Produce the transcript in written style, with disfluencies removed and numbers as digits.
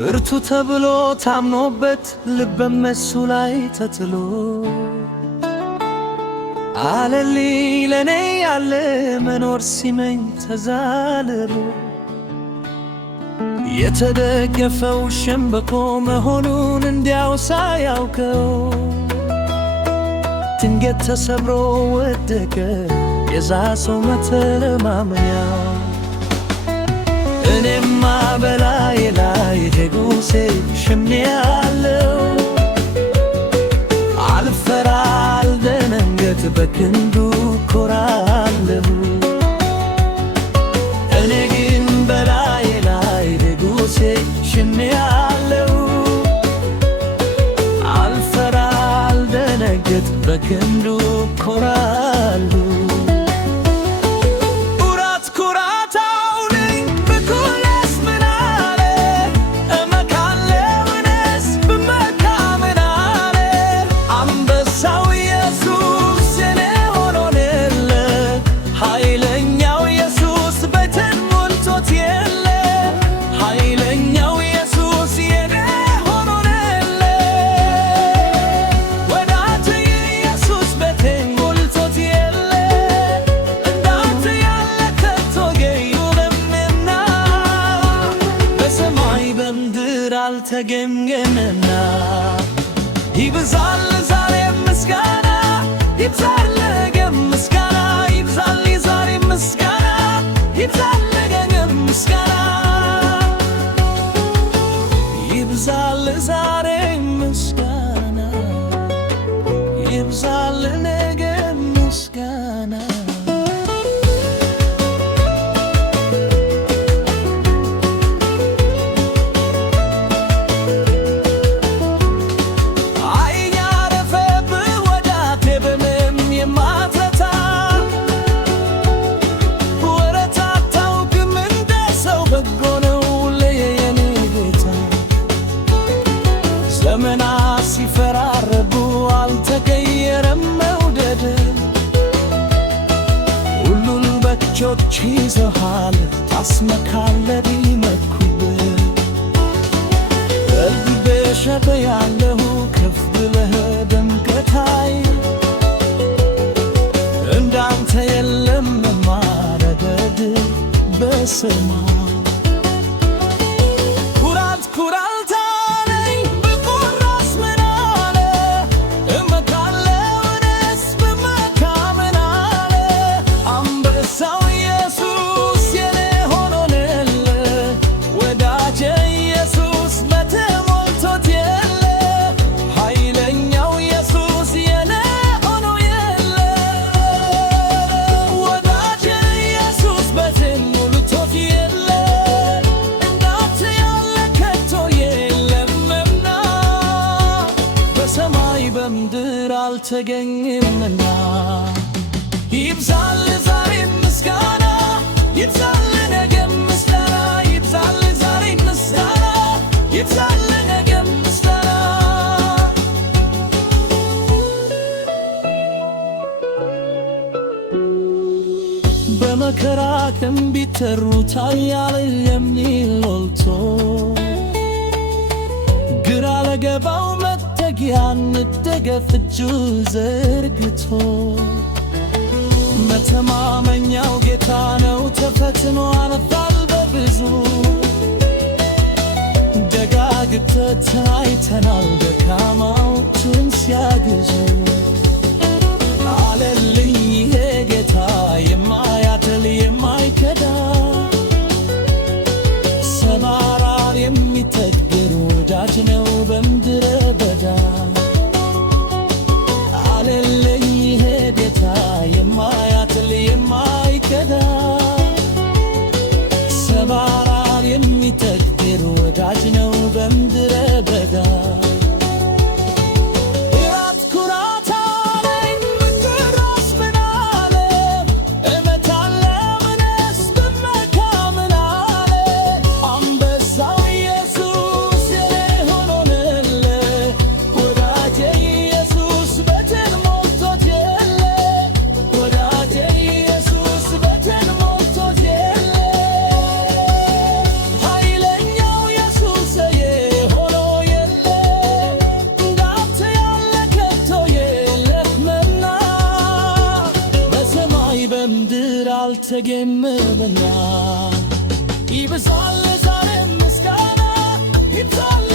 ብርቱ ተብሎ ታምኖበት ልበም እሱ ላይ ተጥሎ አለልኝ ለኔ ያለ መኖር ሲመኝ ተዛልሎ የተደገፈው ሸምበቆ መሆኑን እንዲያው ሳያውቀው ድንገት ተሰብሮ ወደቀ የዛ ሰው መተማመኛው። እኔማ በላዬ ላይ ንጉሴ ሸምኛለሁ፣ አልፈራ አልደነግጥ በክንዱ ኮራለሁ። እኔ ግን በላዬ ላይ ንጉሴ ሸምኛለሁ፣ አልፈራ አልደነግጥ በክንዱ ኮራለሁ። አልተገኘምና ይብዛል ዛሬ ምስጋና፣ ይብዛል ነገም ምስጋና፣ ይብዛል ዛሬ ምስጋና፣ ይብዛል ነገም ምስጋና፣ ይብዛል ዛሬ ምስጋና፣ ይብዛል ነገም ምስጋና። ዘመናት ሲፈራረቡ አልተቀየረም መውደድ፣ ሁሉን በእጆች ይዘሃል ታስመካለህ ቢመኩብህ። በልቤ ሸበያለሁ ከፍ ብለህ ደምቀታይ፣ እንዳንተ የለም ማረደድ በሰማይ። ኩራት ኩራት በምድር አልተገኘምና ይብዛል ዛሬ ምስጋና፣ ይብዛል ነገም ምስጋና፣ ይብዛል ዛሬ ምስጋና፣ ይብዛል ነገም ምስጋና። በመከራ ቀን ቢጠሩት የሚል ሞልቶ ግራ ለገባው ያንደገፍ እጁ ዘርግቶ መተማመኛው ጌታ ነው ተፈትኖ አልፏል በብዙ። ደጋግተን አይተናል ደካማዎቹን ሲያግዙ። አለልኝ ይሄ ጌታ የማያትል የማይከዳ፣ ሰባራን የሚጠግን ወዳጅ ነው በምድረ በዳ። አለልኝ ይሄ ጌታ የማያትል የማይከዳ፣ ሰባራን የሚጠግን ወዳጅ ነው በምድረ በዳ። በምድር አልተገመመና ይብዛል ዛሬ ምስጋና ይብዛል